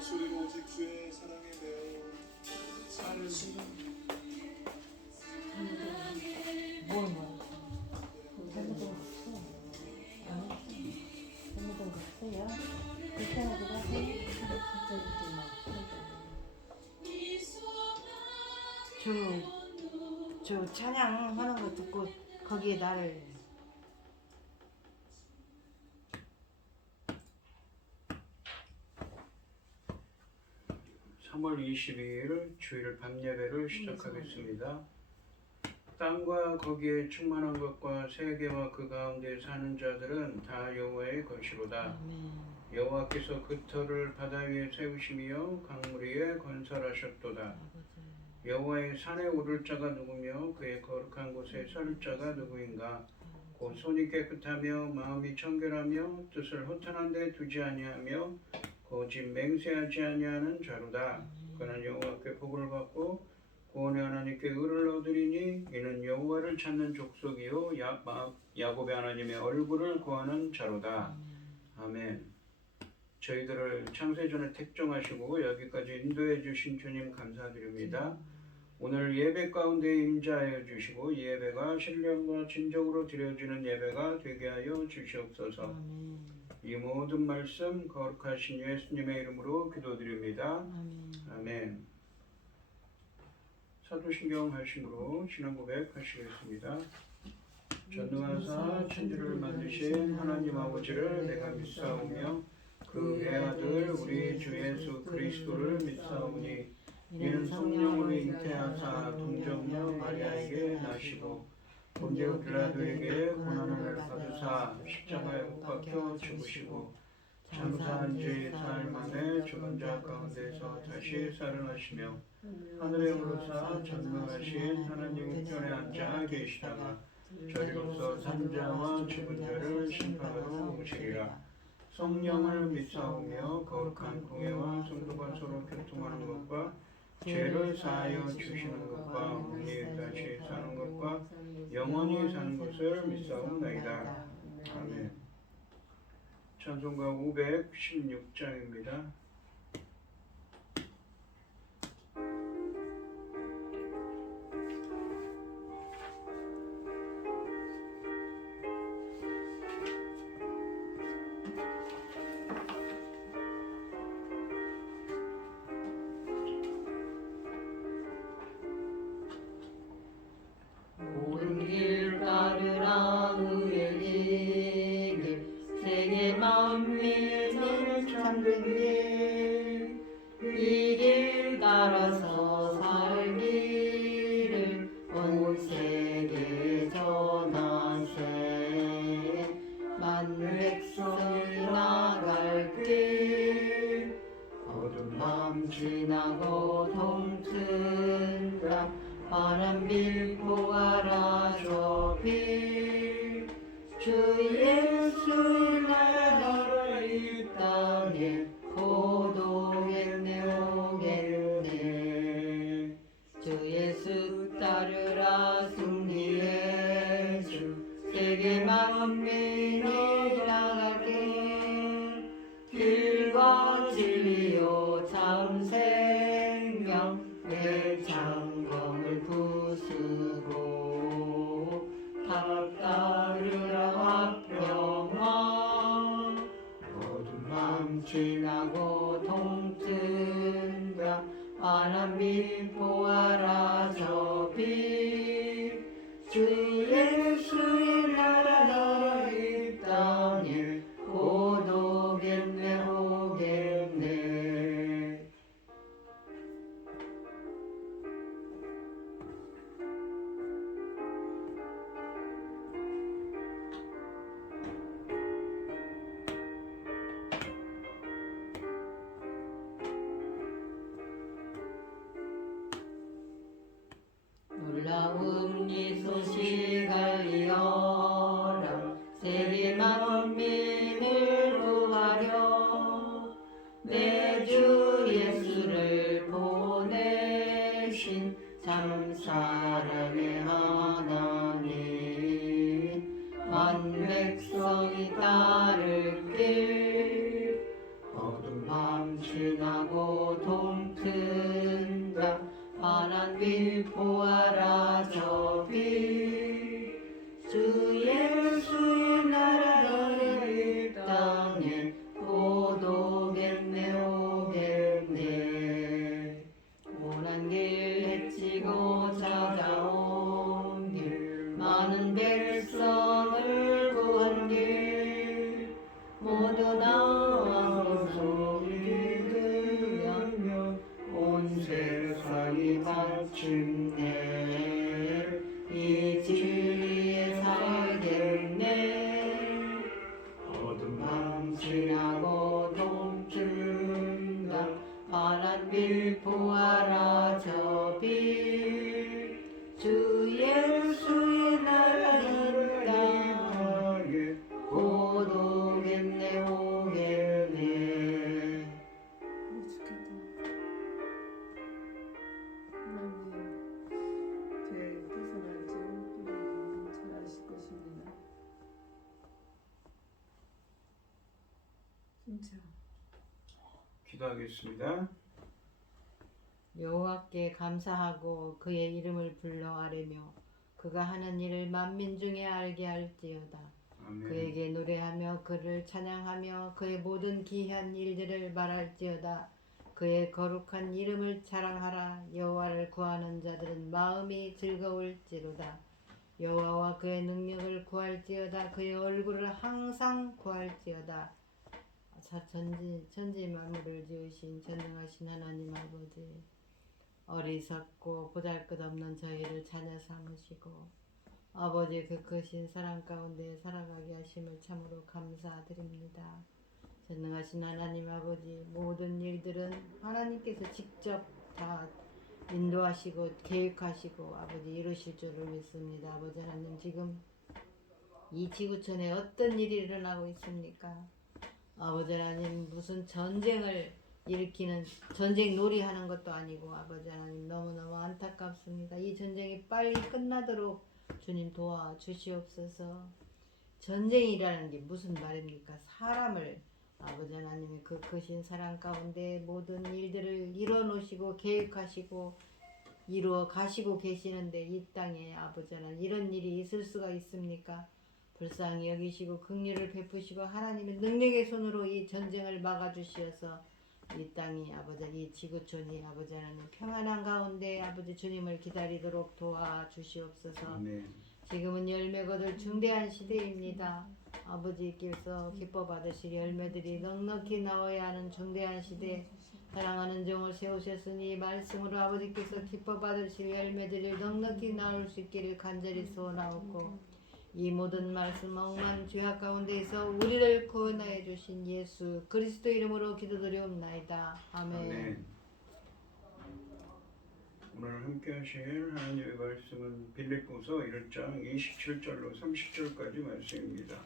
목소리로 오직 주의 사랑에 대하여 저 찬양하는 거 듣고 거기에 나를 3월 22일 주일 밤예배를 시작하겠습니다. 땅과 거기에 충만한 것과 세계와 그 가운데 사는 자들은 다 여호와의 것이로다. 여호와께서 그 터를 바다 위에 세우시며 강물 위에 건설하셨도다. 여호와의 산에 오를 자가 누구며 그의 거룩한 곳에 설 자가 누구인가? 곧 손이 깨끗하며 마음이 청결하며 뜻을 허탄한 데 두지 아니하며 거짓 맹세하지 아니하는 자로다. 그는 여호와께 복을 받고 구원의 하나님께 의를 얻으리니 이는 여호와를 찾는 족속이요 야곱의 하나님의 얼굴을 구하는 자로다. 아멘. 저희들을 창세전에 택정하시고 여기까지 인도해 주신 주님 감사드립니다. 오늘 예배 가운데 임재하여 주시고 예배가 신령과 진정으로 드려지는 예배가 되게 하여 주시옵소서. 이 모든 말씀 거룩하신 예수님의 이름으로 기도드립니다. 아멘. 사도신경 하심으로 신앙 고백하시겠습니다. 전능하사 천지를 만드신 하나님 아버지를 내가 믿사오며 그 외아들 우리 주 예수 그리스도를 믿사오니 이는 성령으로 잉태하사 동정녀 마리아에게 나시고 본디오 빌라도에게 고난을 받으사 십자가에 못 박혀 죽으시고 장사한 지 사흘 만에 죽은 자 가운데서 다시 살아나시며 하늘에 오르사 전능하신 하나님 우편에 앉아 계시다가 저리로서 산자와 죽은 자를 심판하러 오시리라. 성령을 믿사오며 거룩한 공예와 성도가 서로 교통하는 것과 죄를 사하여 주시는 것과 우리 다시 사는 것과 영원히 사는 것을 믿사옵나이다. 아멘. 찬송가 516장입니다. 옳은 길 따르라 의의 길 세계 만민을 찾는 길 이 길 따라서 살기를 온 세계 전하세 만물 백성이 나갈 길 어두운 밤 지나고 동튼 밤 바람 빌고 알아 저빌 주 예수의 나라를 이 땅에 고독했네 오겠네 주 예수 따르라 승리의 주 세계 만민이 나가게 길과 진리요 참 생명 내 장검을 부수고 답 따르라 화평화 어두운 밤 지나고 동튼 밤 바람이 보아라 저빛 주 예수의 나라 이 땅에 고독했네 오겠네 놀라운 이 소식 알리어라 세계 만민을 구하려 내 주 예수를 보내신 참 사랑의 하나님 만 백성이 따를 길 어둠 밤 지나고 동튼다 환한 빛 보아라 저빛 주 예수의 나라를 이 땅에 곧 오겠네 오겠네 오난 길 헤치고 찾아온 길 많은 백성을 구한 길 모두 나와서 믿으면 온 세상이 마침내 이 진리에 살겠네 어둠 밤 지나고 동튼다 환한 빛 보아라 저빛 주 예수의 나라를 땅에 곧 오겠네 오겠네 죽겠다. 하나님 제 뜻을 알죠. 잘 아실 것입니다. 진짜. 기도하겠습니다. 여호와께 감사하고 그의 이름을 불러 아뢰며 그가 하는 일을 만민 중에 알게 할지어다. 아멘. 그에게 노래하며 그를 찬양하며 그의 모든 기이한 일들을 말할지어다. 그의 거룩한 이름을 자랑하라. 여호와를 구하는 자들은 마음이 즐거울지로다. 여호와와 그의 능력을 구할지어다. 그의 얼굴을 항상 구할지어다. 천지 만물을 지으신 전능하신 하나님 아버지, 어리석고 보잘것없는 저희를 자녀 삼으시고 아버지 그 크신 사랑 가운데 살아가게 하심을 참으로 감사드립니다. 전능하신 하나님 아버지, 모든 일들은 하나님께서 직접 다 인도하시고 계획하시고 아버지 이루실 줄을 믿습니다. 아버지 하나님, 지금 이 지구촌에 어떤 일이 일어나고 있습니까? 아버지 하나님, 무슨 전쟁을 일으키는 전쟁 놀이하는 것도 아니고 아버지 하나님 너무너무 안타깝습니다. 이 전쟁이 빨리 끝나도록 주님 도와주시옵소서. 전쟁이라는 게 무슨 말입니까? 사람을 아버지 하나님의 그 크신 사랑 가운데 모든 일들을 이루어 놓으시고 계획하시고 이루어 가시고 계시는데 이 땅에 아버지 하나님 이런 일이 있을 수가 있습니까? 불쌍히 여기시고 긍휼을 베푸시고 하나님의 능력의 손으로 이 전쟁을 막아주시어서 이 땅이 아버지, 이 지구촌이 아버지 하나님 평안한 가운데 아버지 주님을 기다리도록 도와주시옵소서. 아멘. 지금은 열매 거둘 중대한 시대입니다. 아버지께서 기뻐 받으실 열매들이 넉넉히 나와야 하는 중대한 시대, 사랑하는 종을 세우셨으니 말씀으로 아버지께서 기뻐 받으실 열매들이 넉넉히 나올 수 있기를 간절히 소원하옵고, 이 모든 말씀 억만 죄악 가운데에서 우리를 구원하여 주신 예수 그리스도 이름으로 기도드리옵나이다. 아멘. 아멘. 오늘 함께 하실 하나님의 말씀은 빌립보서 1장 27절로 30절까지 말씀입니다.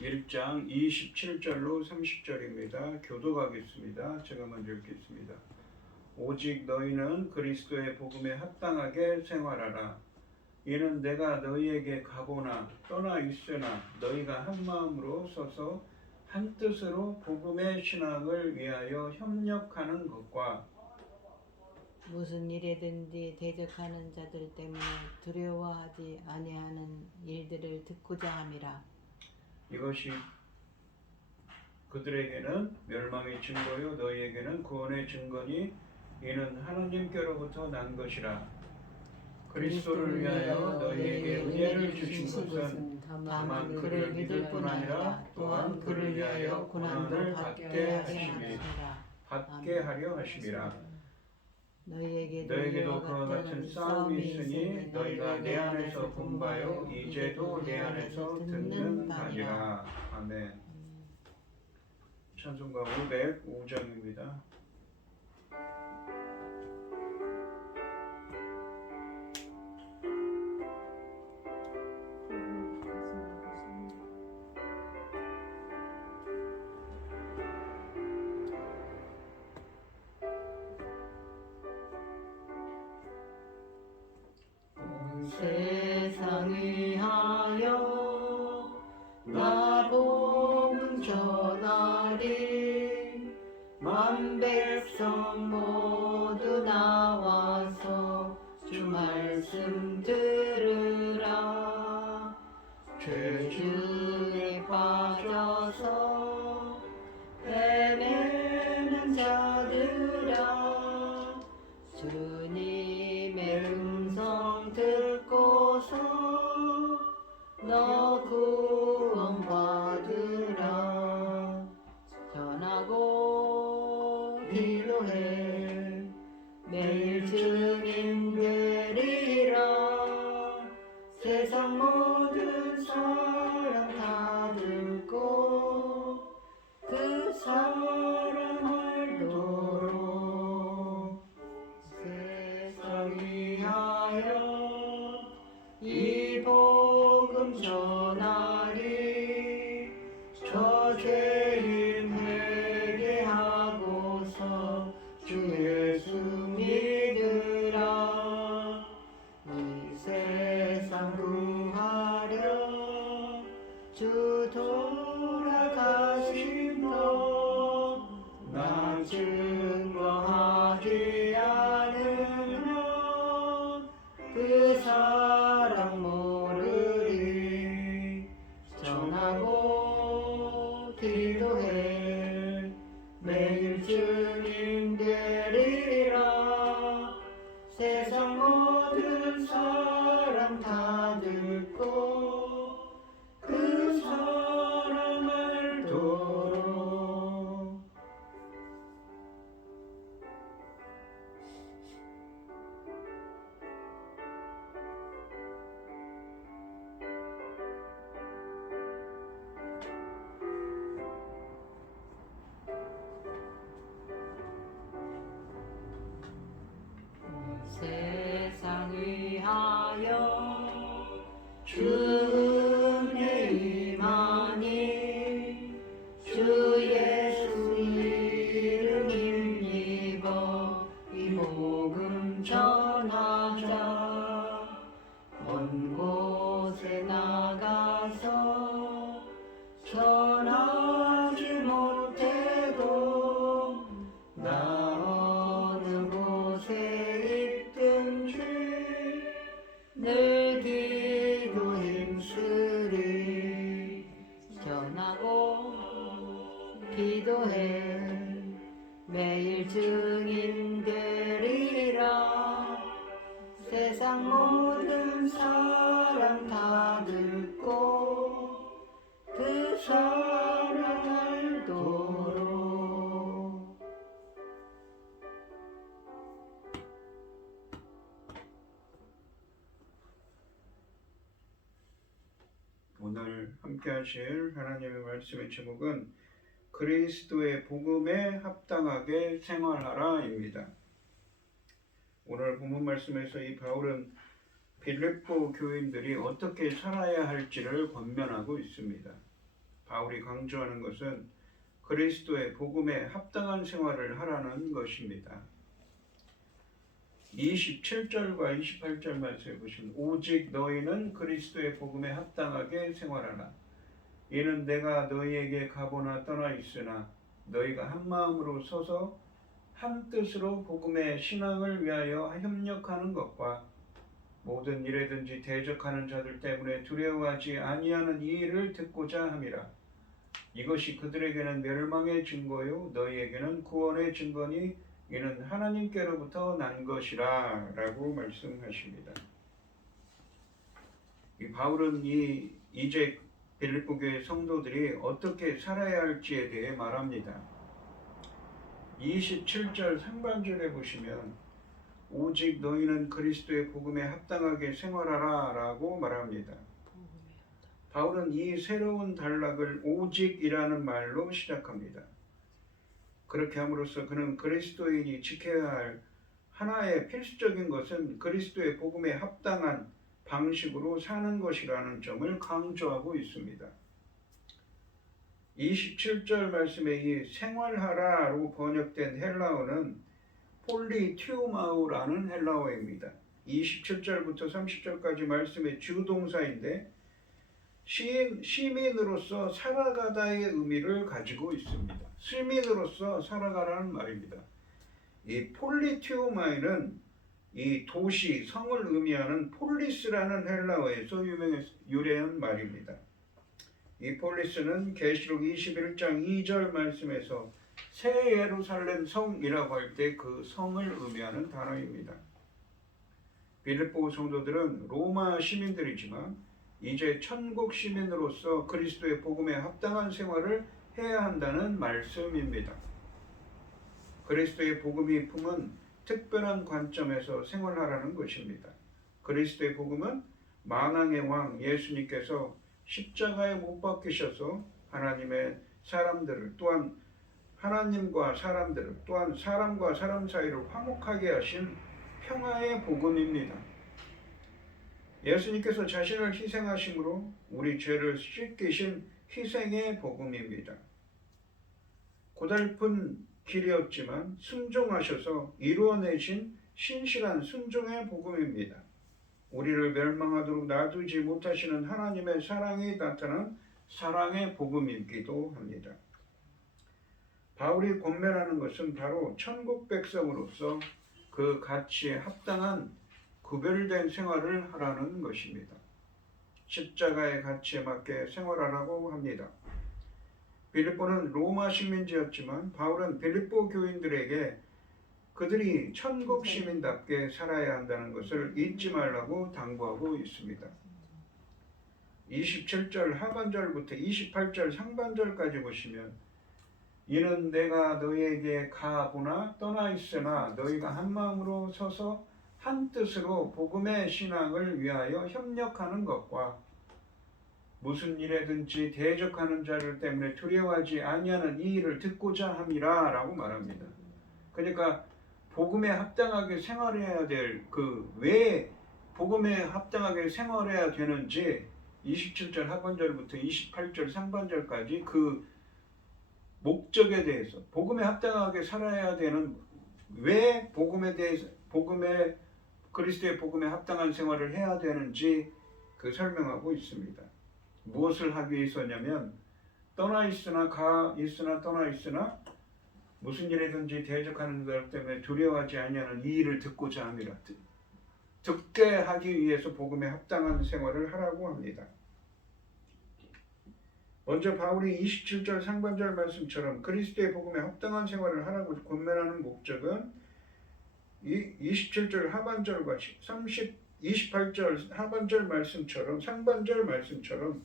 1장 27절로 30절입니다. 교독하겠습니다. 제가 먼저 읽겠습니다. 오직 너희는 그리스도의 복음에 합당하게 생활하라. 이는 내가 너희에게 가거나 떠나 있으나 너희가 한 마음으로 서서 한 뜻으로 복음의 신앙을 위하여 협력하는 것과 무슨 일에든지 대적하는 자들 때문에 두려워하지 아니하는 일들을 듣고자 함이라. 이것이 그들에게는 멸망의 증거요 너희에게는 구원의 증거니 이는 하나님께로부터 난 것이라. 그리스도를 위하여 너희에게 은혜를 주신 것은 다만 그를 믿을 뿐 아니라 또한 그를 위하여 고난을 받게 하려 하심이라. 너희에게도 그와 같은 싸움이 있으니 너희가 내 안에서 본 바요 이제도 내 안에서 듣는 바니라. 아멘. 찬송가 505장입니다. 세상 위하여 나 복음 전하리 만배 백성 모두 나와서 주 말씀 들으라. 죄중에 빠져서 헤매는 자들아, 주님의 음성 듣고서 너 구원받으라. 전하고 기도해 매일 증인 되리라. 세상 모든 사람 다 듣고 그 사랑 알도록 세상 위하여 이 복음 전하리. 저 죄인 회개하고서 주 예수 믿으라. 이 세상 구하려 주 돌아가심도 나 증거하지 않으면 그 사랑 모르리. 전하고 기도해 매일 증인 되리라. 세상 모든 사람 다 듣고 그 사랑 알도록. 세상 위하여 주 은혜 임하니. 주 예수 이름 힘입어 이 복음 전하자. 먼 곳에 나가서 전하지 못해도 나 어느 곳에 있든지 늘 기도 힘쓰리. 전하고 기도해 매일 증인 되리라. 세상 모든 사람 다 듣고 그 사랑 알도록. 오늘 함께 하실 하나님의 말씀의 제목은 그리스도의 복음에 합당하게 생활하라입니다. 오늘 본문 말씀에서 이 바울은 빌립보 교인들이 어떻게 살아야 할지를 권면하고 있습니다. 바울이 강조하는 것은 그리스도의 복음에 합당한 생활을 하라는 것입니다. 27절과 28절 말씀에 보시면 오직 너희는 그리스도의 복음에 합당하게 생활하라. 이는 내가 너희에게 가보나 떠나 있으나 너희가 한 마음으로 서서 한 뜻으로 복음의 신앙을 위하여 협력하는 것과 모든 일에든지 대적하는 자들 때문에 두려워하지 아니하는 이 일을 듣고자 함이라. 이것이 그들에게는 멸망의 증거요 너희에게는 구원의 증거니 이는 하나님께로부터 난 것이라 라고 말씀하십니다. 이 바울은 이제 빌립보 교회 성도들이 어떻게 살아야 할지에 대해 말합니다. 27절 상반절에 보시면 오직 너희는 그리스도의 복음에 합당하게 생활하라 라고 말합니다. 바울은 이 새로운 단락을 오직이라는 말로 시작합니다. 그렇게 함으로써 그는 그리스도인이 지켜야 할 하나의 필수적인 것은 그리스도의 복음에 합당한 방식으로 사는 것이라는 점을 강조하고 있습니다. 27절 말씀에 이 생활하라로 번역된 헬라어는 폴리티오마우라는 헬라어입니다. 27절부터 30절까지 말씀의 주동사인데 시민으로서 살아가다의 의미를 가지고 있습니다. 시민으로서 살아가라는 말입니다. 이 폴리티오마이는 이 도시, 성을 의미하는 폴리스라는 헬라어에서 유래한 말입니다. 이 폴리스는 계시록 21장 2절 말씀에서 새 예루살렘 성이라고 할 때 그 성을 의미하는 단어입니다. 빌립보 성도들은 로마 시민들이지만 이제 천국 시민으로서 그리스도의 복음에 합당한 생활을 해야 한다는 말씀입니다. 그리스도의 복음이 품은 특별한 관점에서 생활하라는 것입니다. 그리스도의 복음은 만왕의 왕 예수님께서 십자가에 못 박히셔서 하나님의 사람들을 또한 하나님과 사람들을 또한 사람과 사람 사이를 화목하게 하신 평화의 복음입니다. 예수님께서 자신을 희생하심으로 우리 죄를 씻기신 희생의 복음입니다. 고달픈 길이었지만 순종하셔서 이루어내신 신실한 순종의 복음입니다. 우리를 멸망하도록 놔두지 못하시는 하나님의 사랑이 나타난 사랑의 복음이기도 합니다. 바울이 권면하는 것은 바로 천국 백성으로서 그 가치에 합당한 구별된 생활을 하라는 것입니다. 십자가의 가치에 맞게 생활하라고 합니다. 빌립보는 로마 식민지였지만 바울은 빌립보 교인들에게 그들이 천국 시민답게 살아야 한다는 것을 잊지 말라고 당부하고 있습니다. 27절 하반절부터 28절 상반절까지 보시면 이는 내가 너희에게 가보나 떠나 있으나 너희가 한 마음으로 서서 한 뜻으로 복음의 신앙을 위하여 협력하는 것과 무슨 일에든지 대적하는 자를 때문에 두려워하지 아니하는 이 일을 듣고자 함이라 라고 말합니다. 그러니까 복음에 합당하게 생활해야 될 왜 복음에 합당하게 생활해야 되는지 27절 하반절부터 28절 상반절까지 그 목적에 대해서 복음에 합당하게 살아야 되는 왜 복음에 대해서 그리스도의 복음에 합당한 생활을 해야 되는지 설명하고 있습니다. 무엇을 하기 위해서냐면 떠나 있으나 떠나 있으나 무슨 일이든지 대적하는 것 때문에 두려워하지 아니하는 이 일을 듣고자 함이라. 듣게 하기 위해서 복음에 합당한 생활을 하라고 합니다. 먼저 바울이 27절 상반절 말씀처럼 그리스도의 복음에 합당한 생활을 하라고 권면하는 목적은 27절 하반절과 28절 하반절 말씀처럼 상반절 말씀처럼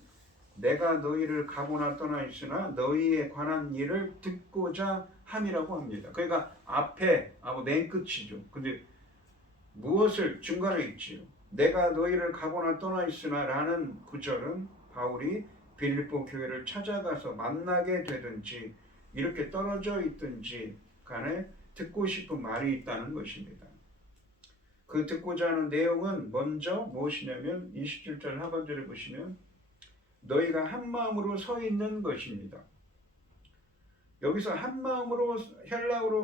내가 너희를 가보나 떠나 있으나 너희에 관한 일을 듣고자 함이라고 합니다. 그러니까 앞에 맨 끝이죠. 근데 무엇을 중간에 있지요. 내가 너희를 가보나 떠나 있으나 라는 구절은 바울이 빌립보 교회를 찾아가서 만나게 되든지 이렇게 떨어져 있든지 간에 듣고 싶은 말이 있다는 것입니다. 그 듣고자 하는 내용은 먼저 무엇이냐면 27절 하반절에 보시면 너희가 한 마음으로 서 있는 것입니다. 여기서 한 마음으로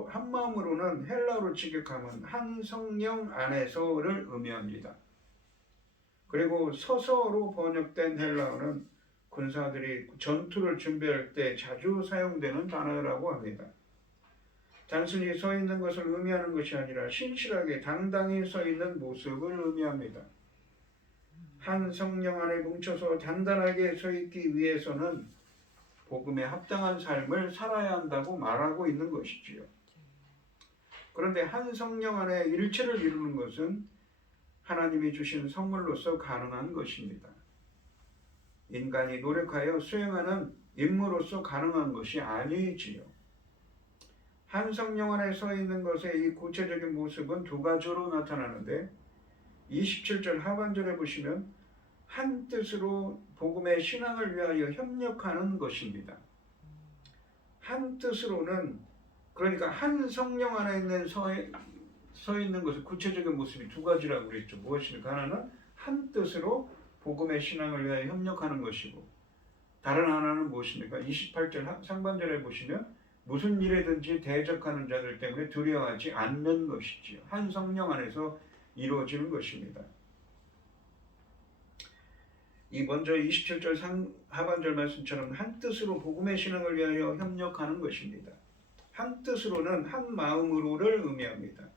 한 마음으로는 헬라어로 직역하면 한 성령 안에서를 의미합니다. 그리고 서서로 번역된 헬라어는 군사들이 전투를 준비할 때 자주 사용되는 단어라고 합니다. 단순히 서 있는 것을 의미하는 것이 아니라 신실하게 당당히 서 있는 모습을 의미합니다. 한 성령 안에 뭉쳐서 단단하게 서 있기 위해서는 복음에 합당한 삶을 살아야 한다고 말하고 있는 것이지요. 그런데 한 성령 안에 일체를 이루는 것은 하나님이 주신 선물로서 가능한 것입니다. 인간이 노력하여 수행하는 임무로서 가능한 것이 아니지요. 한 성령 안에 서 있는 것의 이 구체적인 모습은 두 가지로 나타나는데 27절 하반절에 보시면 한 뜻으로 복음의 신앙을 위하여 협력하는 것입니다. 한 뜻으로는 그러니까 한 성령 안에 서 있는 것의 구체적인 모습이 두 가지라고 그랬죠. 무엇입니까? 하나는 한 뜻으로 복음의 신앙을 위하여 협력하는 것이고 다른 하나는 무엇입니까? 28절 상반절에 보시면 무슨 일에든지 대적하는 자들 때문에 두려워하지 않는 것이지요. 한 성령 안에서 이루어지는 것입니다. 이 먼저 27절 하반절 말씀처럼 한 뜻으로 복음의 신앙을 위하여 협력하는 것입니다. 한 뜻으로는 한 마음으로를 의미합니다.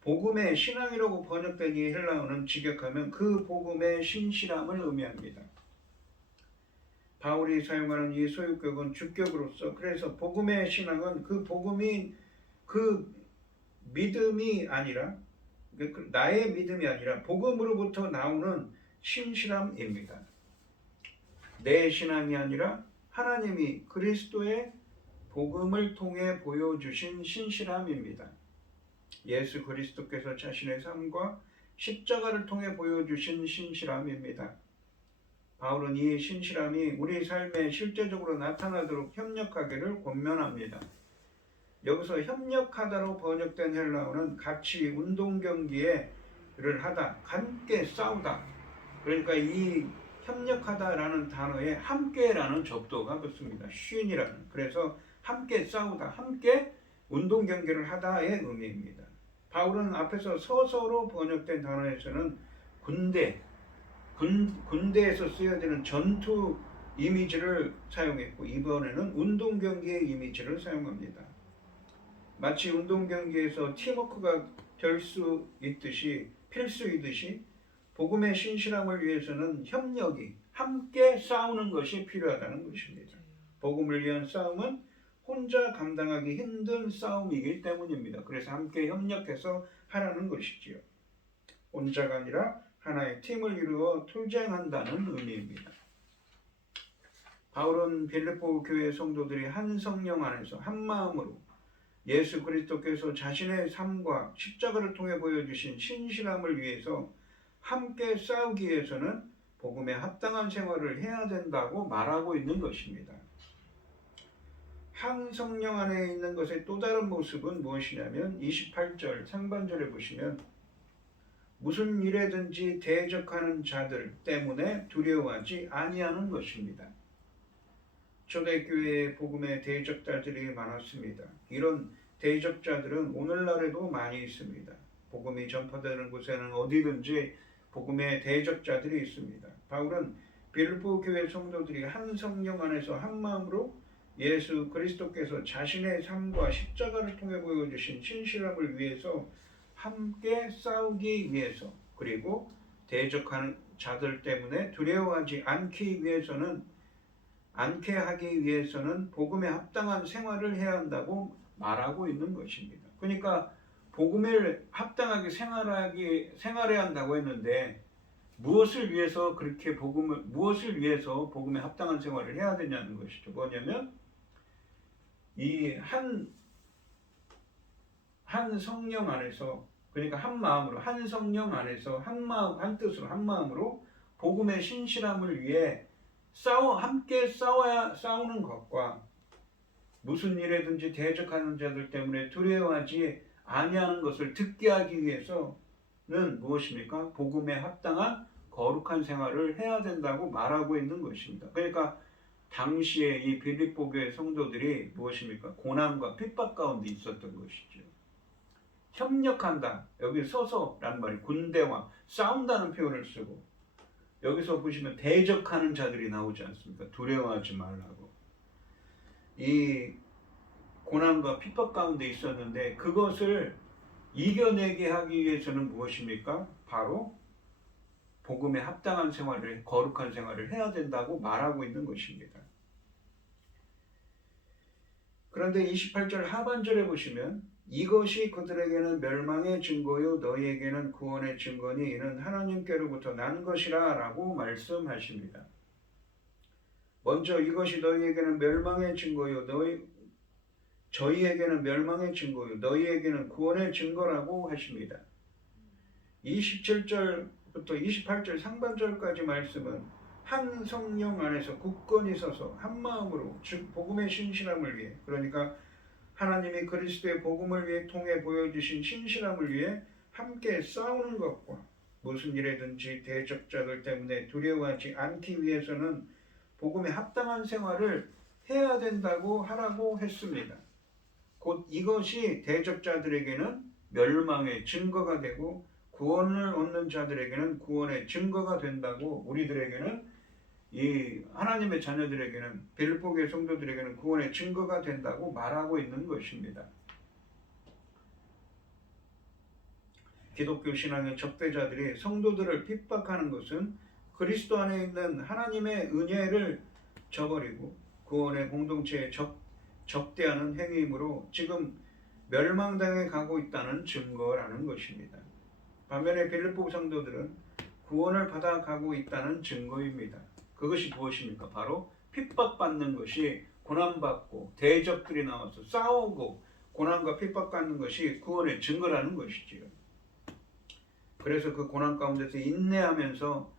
복음의 신앙이라고 번역된 이 헬라어는 직역하면 그 복음의 신실함을 의미합니다. 바울이 사용하는 이 소유격은 주격으로서 그래서 복음의 신앙은 그 복음이 그 믿음이 아니라 나의 믿음이 아니라 복음으로부터 나오는 신실함입니다. 내 신앙이 아니라 하나님이 그리스도의 복음을 통해 보여주신 신실함입니다. 예수 그리스도께서 자신의 삶과 십자가를 통해 보여주신 신실함입니다. 바울은 이 신실함이 우리 삶에 실제적으로 나타나도록 협력하기를 권면합니다. 여기서 협력하다로 번역된 헬라어는 같이 운동 경기를 하다, 함께 싸우다. 그러니까 이 협력하다라는 단어에 함께라는 접도가 붙습니다. 쉰이라는. 그래서 함께 싸우다, 함께 운동 경기를 하다의 의미입니다. 바울은 앞에서 서서로 번역된 단어에서는 군대에서 쓰여지는 전투 이미지를 사용했고 이번에는 운동 경기의 이미지를 사용합니다. 마치 운동 경기에서 팀워크가 필수이듯이 복음의 신실함을 위해서는 협력이 함께 싸우는 것이 필요하다는 것입니다. 복음을 위한 싸움은 혼자 감당하기 힘든 싸움이기 때문입니다. 그래서 함께 협력해서 하라는 것이지요. 혼자가 아니라 하나의 팀을 이루어 투쟁한다는 의미입니다. 바울은 빌립보 교회 성도들이 한 성령 안에서 한 마음으로 예수 그리스도께서 자신의 삶과 십자가를 통해 보여주신 신실함을 위해서 함께 싸우기 위해서는 복음에 합당한 생활을 해야 된다고 말하고 있는 것입니다. 한 성령 안에 있는 것의 또 다른 모습은 무엇이냐면 28절 상반절에 보시면 무슨 일에든지 대적하는 자들 때문에 두려워하지 아니하는 것입니다. 초대교회의 복음의 대적자들이 많았습니다. 이런 대적자들은 오늘날에도 많이 있습니다. 복음이 전파되는 곳에는 어디든지 복음의 대적자들이 있습니다. 바울은 빌립보 교회 성도들이 한 성령 안에서 한 마음으로 예수 그리스도께서 자신의 삶과 십자가를 통해 보여주신 신실함을 위해서 함께 싸우기 위해서 그리고 대적하는 자들 때문에 두려워하지 않게 하기 위해서는 복음에 합당한 생활을 해야 한다고 말하고 있는 것입니다. 그러니까 복음을 합당하게 생활해야 한다고 했는데 무엇을 위해서 복음에 합당한 생활을 해야 되냐는 것이죠. 뭐냐면 이 한 성령 안에서 그러니까 한 마음으로 한 성령 안에서 한 뜻으로 한 마음으로 복음의 신실함을 위해 함께 싸우는 것과 무슨 일에든지 대적하는 자들 때문에 두려워하지 아니하는 것을 듣게 하기 위해서는 무엇입니까? 복음에 합당한 거룩한 생활을 해야 된다고 말하고 있는 것입니다. 그러니까 당시에 이 빌립보 교회 성도들이 무엇입니까? 고난과 핍박 가운데 있었던 것이죠. 협력한다. 여기 서서란 말이 군대와 싸운다는 표현을 쓰고 여기서 보시면 대적하는 자들이 나오지 않습니까? 두려워하지 말라고. 이 고난과 핍박 가운데 있었는데 그것을 이겨내게 하기 위해서는 무엇입니까? 바로 복음에 합당한 생활을, 거룩한 생활을 해야 된다고 말하고 있는 것입니다. 그런데 28절 하반절에 보시면 이것이 그들에게는 멸망의 증거요 너희에게는 구원의 증거니 이는 하나님께로부터 난 것이라 라고 말씀하십니다. 먼저 이것이 너희에게는 멸망의 증거요 저희에게는 멸망의 증거요 너희에게는 구원의 증거라고 하십니다. 27절부터 28절 상반절까지 말씀은 한 성령 안에서 굳건히 서서 한 마음으로 즉 복음의 신실함을 위해 그러니까 하나님이 그리스도의 복음을 위해 통해 보여주신 신실함을 위해 함께 싸우는 것과 무슨 일에든지 대적자들 때문에 두려워하지 않기 위해서는 복음에 합당한 생활을 해야 된다고 하라고 했습니다. 곧 이것이 대적자들에게는 멸망의 증거가 되고 구원을 얻는 자들에게는 구원의 증거가 된다고, 우리들에게는 이 하나님의 자녀들에게는, 빌립보 교회 성도들에게는 구원의 증거가 된다고 말하고 있는 것입니다. 기독교 신앙의 적대자들이 성도들을 핍박하는 것은 그리스도 안에 있는 하나님의 은혜를 저버리고 구원의 공동체에 적대하는 행위이므로 지금 멸망당해 가고 있다는 증거라는 것입니다. 반면에 빌립보 성도들은 구원을 받아가고 있다는 증거입니다. 그것이 무엇입니까? 바로 핍박받는 것이, 고난받고 대적들이 나와서 싸우고 고난과 핍박받는 것이 구원의 증거라는 것이지요. 그래서 그 고난 가운데서 인내하면서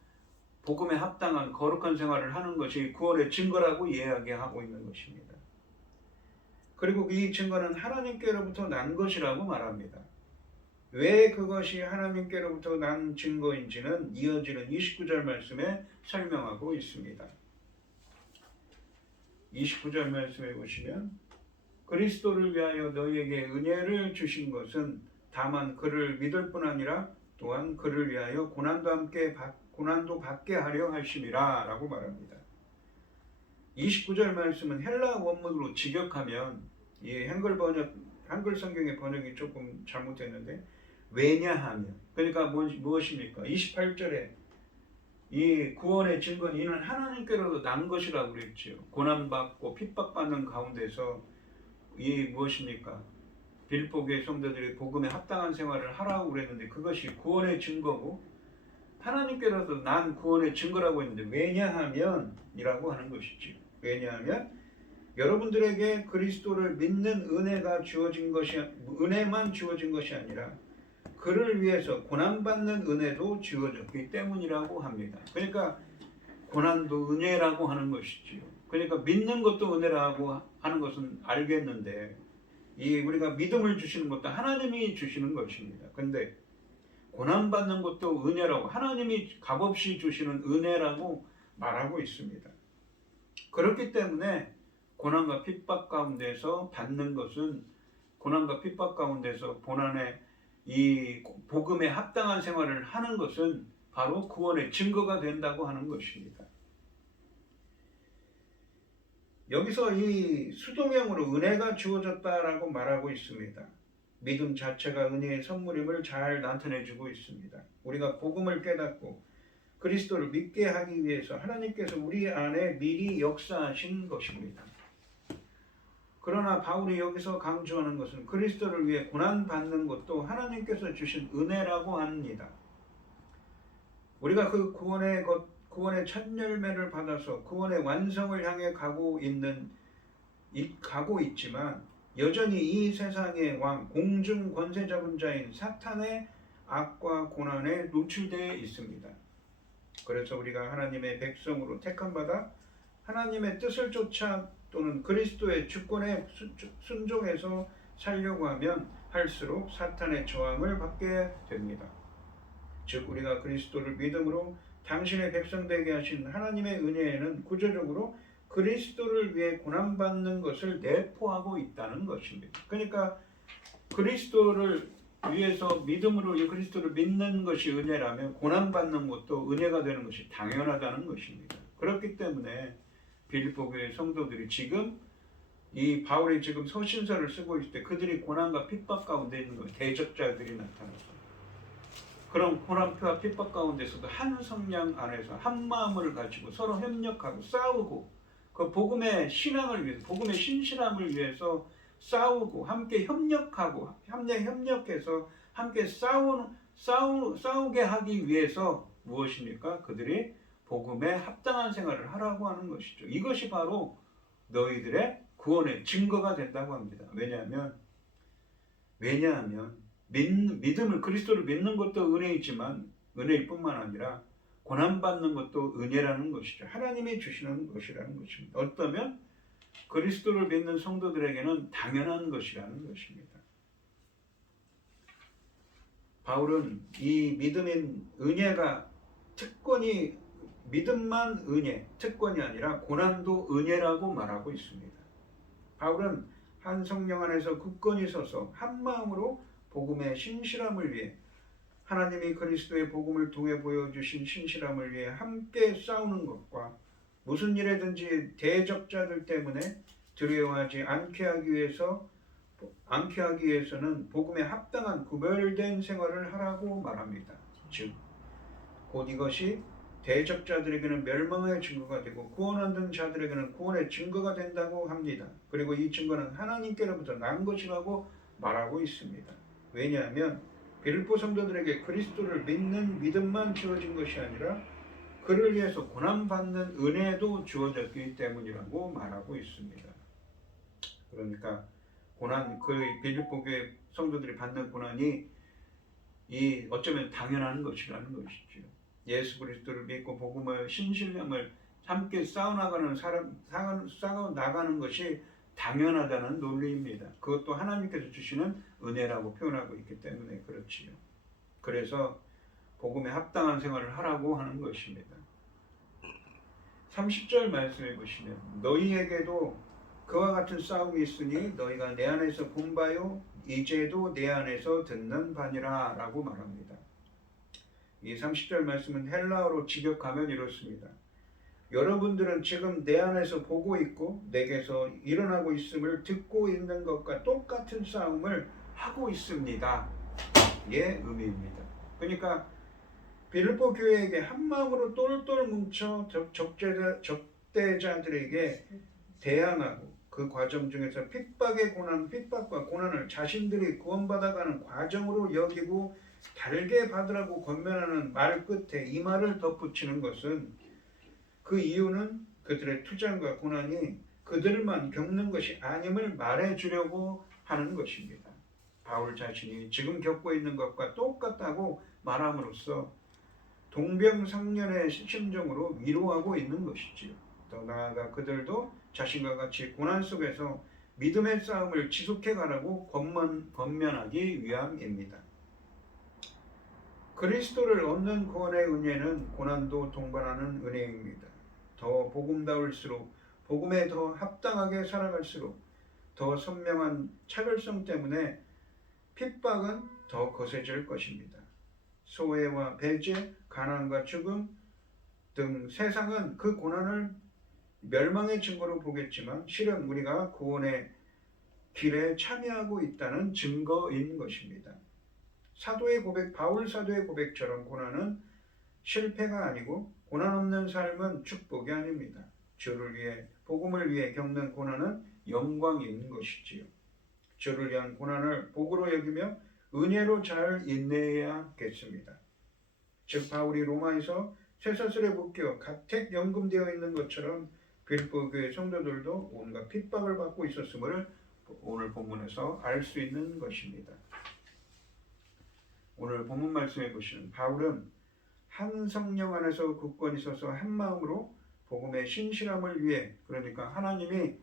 복음에 합당한 거룩한 생활을 하는 것이 구원의 증거라고 이야기하고 있는 것입니다. 그리고 이 증거는 하나님께로부터 난 것이라고 말합니다. 왜 그것이 하나님께로부터 난 증거인지는 이어지는 29절 말씀에 설명하고 있습니다. 29절 말씀에 보시면, 그리스도를 위하여 너희에게 은혜를 주신 것은 다만 그를 믿을 뿐 아니라 또한 그를 위하여 고난도 받게 하려 하심이라 라고 말합니다. 29절 말씀은 헬라 원문으로 직역하면, 이 한글 성경의 번역이 조금 잘못됐는데, 왜냐하면, 그러니까 무엇입니까? 28절에 이 구원의 증거는 이는 하나님께로도 난 것이라고 그랬죠. 고난받고 핍박받는 가운데서 이 무엇입니까? 빌립보 교회 성도들이 복음에 합당한 생활을 하라고 그랬는데 그것이 구원의 증거고 하나님께로도 난 구원의 증거라고 했는데, 왜냐하면 이라고 하는 것이지. 왜냐하면 여러분들에게 그리스도를 믿는 은혜만 주어진 것이 아니라 그를 위해서 고난받는 은혜도 주어졌기 때문이라고 합니다. 그러니까 고난도 은혜라고 하는 것이지요. 그러니까 믿는 것도 은혜라고 하는 것은 알겠는데, 우리가 믿음을 주시는 것도 하나님이 주시는 것입니다. 그런데 고난받는 것도 은혜라고, 하나님이 값없이 주시는 은혜라고 말하고 있습니다. 그렇기 때문에 고난과 핍박 가운데서 받는 것은, 고난과 핍박 가운데서 고난의 이 복음에 합당한 생활을 하는 것은 바로 구원의 증거가 된다고 하는 것입니다. 여기서 이 수동형으로 은혜가 주어졌다라고 말하고 있습니다. 믿음 자체가 은혜의 선물임을 잘 나타내주고 있습니다. 우리가 복음을 깨닫고 그리스도를 믿게 하기 위해서 하나님께서 우리 안에 미리 역사하신 것입니다. 그러나 바울이 여기서 강조하는 것은 그리스도를 위해 고난받는 것도 하나님께서 주신 은혜라고 합니다. 우리가 그 구원의 첫 열매를 받아서 구원의 완성을 향해 가고 있지만 여전히 이 세상의 왕, 공중 권세 잡은 자인 사탄의 악과 고난에 노출되어 있습니다. 그래서 우리가 하나님의 백성으로 택함받아 하나님의 뜻을 쫓아 또는 그리스도의 주권에 순종해서 살려고 하면 할수록 사탄의 저항을 받게 됩니다. 즉 우리가 그리스도를 믿음으로 당신의 백성 되게 하신 하나님의 은혜에는 구조적으로 그리스도를 위해 고난받는 것을 내포하고 있다는 것입니다. 그러니까 그리스도를 위해서 믿음으로 그리스도를 믿는 것이 은혜라면 고난받는 것도 은혜가 되는 것이 당연하다는 것입니다. 그렇기 때문에 빌립보 교회 성도들이 지금 이 바울이 지금 서신서를 쓰고 있을 때 그들이 고난과 핍박 가운데 있는 거예요. 대적자들이 나타나서. 그런 고난과 핍박 가운데서도 한 성령 안에서 한 마음을 가지고 서로 협력하고 싸우고 그 복음의 신앙을 위해서, 복음의 신실함을 위해서 싸우고 함께 협력하고 협력해서 함께 싸우게 하기 위해서 무엇입니까? 그들이 복음에 합당한 생활을 하라고 하는 것이죠. 이것이 바로 너희들의 구원의 증거가 된다고 합니다. 왜냐하면 믿음을, 그리스도를 믿는 것도 은혜이지만 은혜일 뿐만 아니라 고난받는 것도 은혜라는 것이죠. 하나님이 주시는 것이라는 것입니다. 어쩌면 그리스도를 믿는 성도들에게는 당연한 것이라는 것입니다. 바울은 이 믿음인 은혜가 믿음만 은혜, 특권이 아니라 고난도 은혜라고 말하고 있습니다. 바울은 한 성령 안에서 굳건히 서서 한 마음으로 복음의 신실함을 위해 하나님이 그리스도의 복음을 통해 보여주신 신실함을 위해 함께 싸우는 것과 무슨 일에든지 대적자들 때문에 두려워하지 않게 하기 위해서는 복음에 합당한 구별된 생활을 하라고 말합니다. 즉, 곧 이것이 대적자들에게는 멸망의 증거가 되고 구원 얻는 자들에게는 구원의 증거가 된다고 합니다. 그리고 이 증거는 하나님께로부터 난 것이라고 말하고 있습니다. 왜냐하면 빌립보 성도들에게 그리스도를 믿는 믿음만 주어진 것이 아니라 그를 위해서 고난받는 은혜도 주어졌기 때문이라고 말하고 있습니다. 그러니까 그 빌립보 교회 성도들이 받는 고난이 어쩌면 당연한 것이라는 것이죠. 예수 그리스도를 믿고 복음의 신실함을 함께 싸워나가는 것이 당연하다는 논리입니다. 그것도 하나님께서 주시는 은혜라고 표현하고 있기 때문에 그렇지요. 그래서 복음에 합당한 생활을 하라고 하는 것입니다. 30절 말씀해 보시면 너희에게도 그와 같은 싸움이 있으니 너희가 내 안에서 본 바요 이제도 내 안에서 듣는 바니라 라고 말합니다. 이 30절 말씀은 헬라어로 직역하면 이렇습니다. 여러분들은 지금 내 안에서 보고 있고 내게서 일어나고 있음을 듣고 있는 것과 똑같은 싸움을 하고 있습니다. 의 의미입니다. 그러니까 빌립보 교회에게 한마음으로 똘똘 뭉쳐 적대자들에게 대항하고 그 과정 중에서 핍박과 고난을 자신들이 구원받아가는 과정으로 여기고 달게 받으라고 권면하는 말 끝에 이 말을 덧붙이는 것은 그 이유는 그들의 투쟁과 고난이 그들만 겪는 것이 아님을 말해주려고 하는 것입니다. 바울 자신이 지금 겪고 있는 것과 똑같다고 말함으로써 동병상련의 심정으로 위로하고 있는 것이지요. 더 나아가 그들도 자신과 같이 고난 속에서 믿음의 싸움을 지속해 가라고 권면하기 위함입니다. 그리스도를 얻는 구원의 은혜는 고난도 동반하는 은혜입니다. 더 복음다울수록 복음에 더 합당하게 살아갈수록 더 선명한 차별성 때문에 핍박은 더 거세질 것입니다. 소외와 배제, 가난과 죽음 등 세상은 그 고난을 멸망의 증거로 보겠지만 실은 우리가 구원의 길에 참여하고 있다는 증거인 것입니다. 바울 사도의 고백처럼 고난은 실패가 아니고 고난 없는 삶은 축복이 아닙니다. 주를 위해 복음을 위해 겪는 고난은 영광인 것이지요. 주를 위한 고난을 복으로 여기며 은혜로 잘 인내해야겠습니다. 즉 바울이 로마에서 쇠사슬에 묶여 각택 연금되어 있는 것처럼 빌립보 교회 성도들도 온갖 핍박을 받고 있었음을 오늘 본문에서 알 수 있는 것입니다. 오늘 본문 말씀해 보시는 바울은 한 성령 안에서 굳건히 서서 한 마음으로 복음의 신실함을 위해, 그러니까 하나님이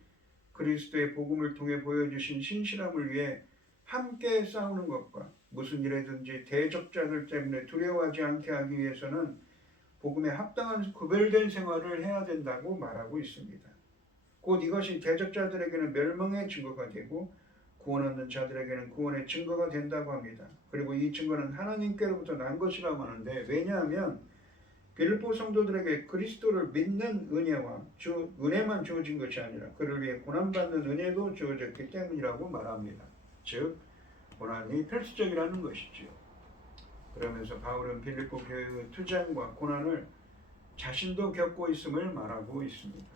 그리스도의 복음을 통해 보여주신 신실함을 위해 함께 싸우는 것과 무슨 일에든지 대적자들 때문에 두려워하지 않게 하기 위해서는 복음에 합당한 구별된 생활을 해야 된다고 말하고 있습니다. 곧 이것이 대적자들에게는 멸망의 증거가 되고 구원 얻는 자들에게는 구원의 증거가 된다고 합니다. 그리고 이 증거는 하나님께로부터 난 것이라고 하는데, 왜냐하면 빌립보 성도들에게 그리스도를 믿는 은혜만 주어진 것이 아니라 그를 위해 고난받는 은혜도 주어졌기 때문이라고 말합니다. 즉 고난이 필수적이라는 것이지요. 그러면서 바울은 빌립보 교회의 투쟁과 고난을 자신도 겪고 있음을 말하고 있습니다.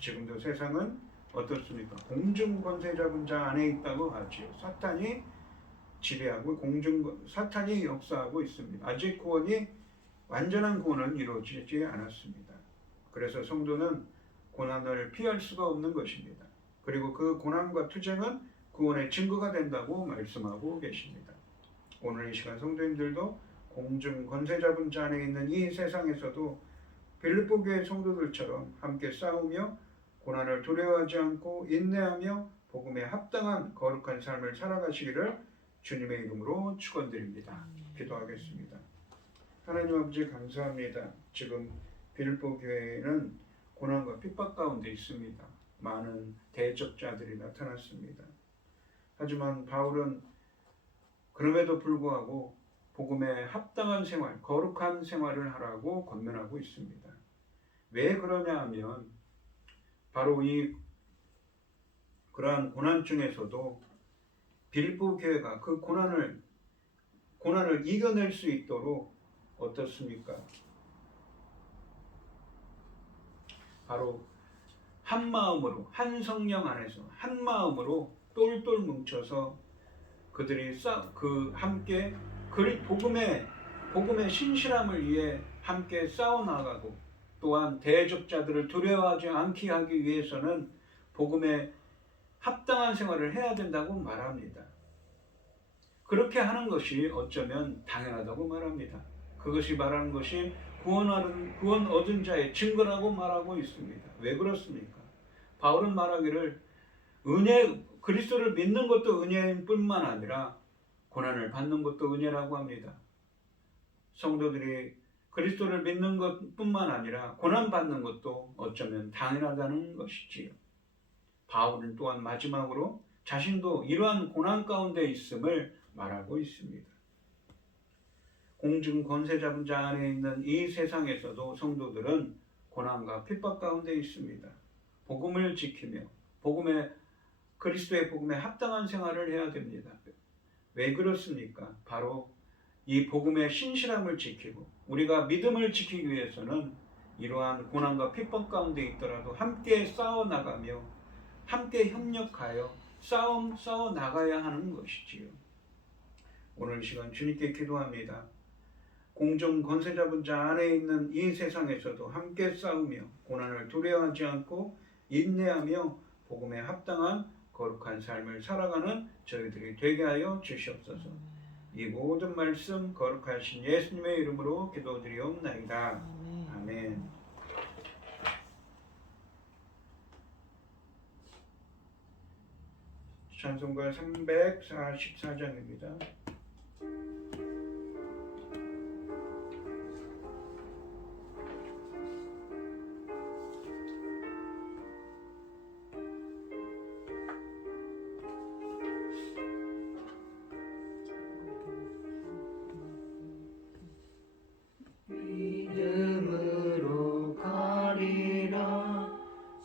지금도 세상은 어떻습니까? 공중 권세 잡은 자 안에 있다고 하지요. 사탄이 지배하고 사탄이 역사하고 있습니다. 아직 완전한 구원은 이루어지지 않았습니다. 그래서 성도는 고난을 피할 수가 없는 것입니다. 그리고 그 고난과 투쟁은 구원의 증거가 된다고 말씀하고 계십니다. 오늘 이 시간 성도님들도 공중 권세 잡은 자 안에 있는 이 세상에서도 빌립보 교회 성도들처럼 함께 싸우며 고난을 두려워하지 않고 인내하며 복음에 합당한 거룩한 삶을 살아가시기를 주님의 이름으로 축원드립니다. 기도하겠습니다. 하나님 아버지 감사합니다. 지금 빌립보 교회에는 고난과 핍박 가운데 있습니다. 많은 대적자들이 나타났습니다. 하지만 바울은 그럼에도 불구하고 복음에 합당한 생활, 거룩한 생활을 하라고 권면하고 있습니다. 왜 그러냐 하면 바로 그러한 고난 중에서도 빌립보 교회가 그 고난을 이겨낼 수 있도록 어떻습니까? 바로 한 마음으로, 한 성령 안에서 한 마음으로 똘똘 뭉쳐서 그들이 함께 복음의 신실함을 위해 함께 싸워나가고, 또한 대적자들을 두려워하지 않게 하기 위해서는 복음에 합당한 생활을 해야 된다고 말합니다. 그렇게 하는 것이 어쩌면 당연하다고 말합니다. 그것이 말하는 것이 구원 얻은 자의 증거라고 말하고 있습니다. 왜 그렇습니까? 바울은 말하기를 그리스도를 믿는 것도 은혜인 뿐만 아니라 고난을 받는 것도 은혜라고 합니다. 성도들이 그리스도를 믿는 것뿐만 아니라 고난 받는 것도 어쩌면 당연하다는 것이지요. 바울은 또한 마지막으로 자신도 이러한 고난 가운데 있음을 말하고 있습니다. 공중 권세 잡은 자 안에 있는 이 세상에서도 성도들은 고난과 핍박 가운데 있습니다. 복음을 지키며 그리스도의 복음에 합당한 생활을 해야 됩니다. 왜 그렇습니까? 바로 이 복음의 신실함을 지키고 우리가 믿음을 지키기 위해서는 이러한 고난과 핍박 가운데 있더라도 함께 싸워나가며 함께 협력하여 싸워 나가야 하는 것이지요. 오늘 시간 주님께 기도합니다. 공정 권세 잡은 자 안에 있는 이 세상에서도 함께 싸우며 고난을 두려워하지 않고 인내하며 복음에 합당한 거룩한 삶을 살아가는 저희들이 되게 하여 주시옵소서. 이 모든 말씀 거룩하신 예수님의 이름으로 기도드리옵나이다. 아멘. 찬송가 344장입니다. 믿음으로 가리라.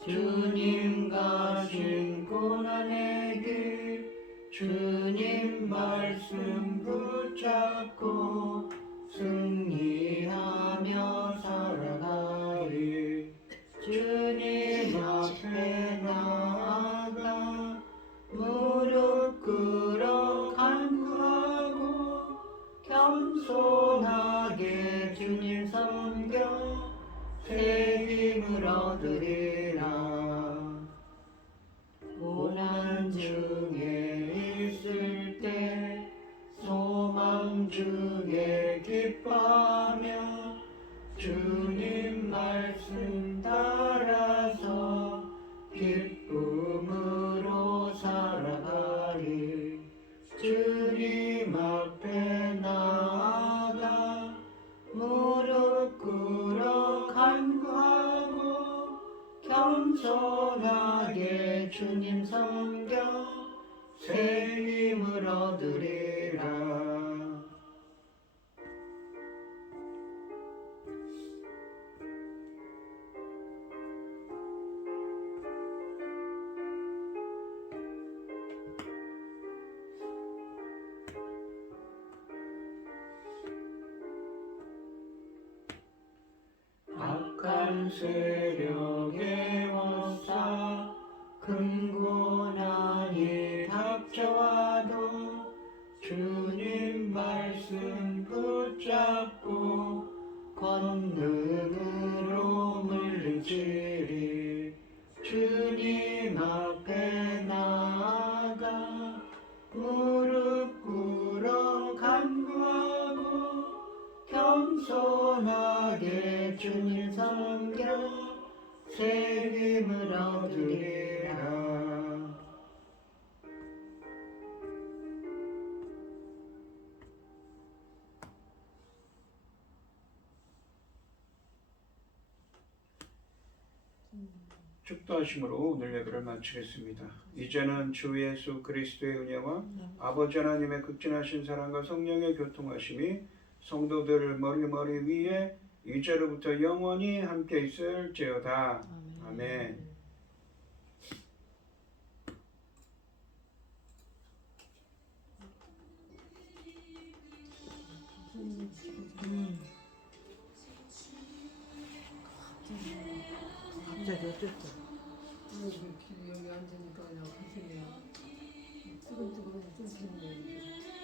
주님 가신 고난의 길, 주님 말씀 붙잡고 승리하며 살아가리. 주님 앞에 나아가 무릎 꿇어 간구하고 겸손하게 주님 섬겨 새 힘을 얻으리라. 고난 중에 있을 때 소망 중에 기뻐하며 주님 말씀 따라서 기쁨으로 살아가리. 주님 앞에 나아가 무릎 꿇어 간구하고 겸손하게 주님 섬겨 새 힘을 얻으리라. 악한 세력의 원사 큰 고난이 닥쳐와도 주님 말씀 붙잡고 권능으로 물리치리. 주님 앞에 나아가 무릎 꿇어 간구하고 겸손하게 주님 섬겨 새 힘을 얻으리라. 축도하심으로 오늘 예배를 마치겠습니다. 이제는 주 예수 그리스도의 은혜와 아버지 하나님의 극진하신 사랑과 성령의 교통하심이 성도들 머리 위에 이제로부터 영원히 함께 있을지어다. 아멘. 갑자기 어땠어? 여기 앉으니까 그냥 가슴이 뜨근뜨근 뚫리네.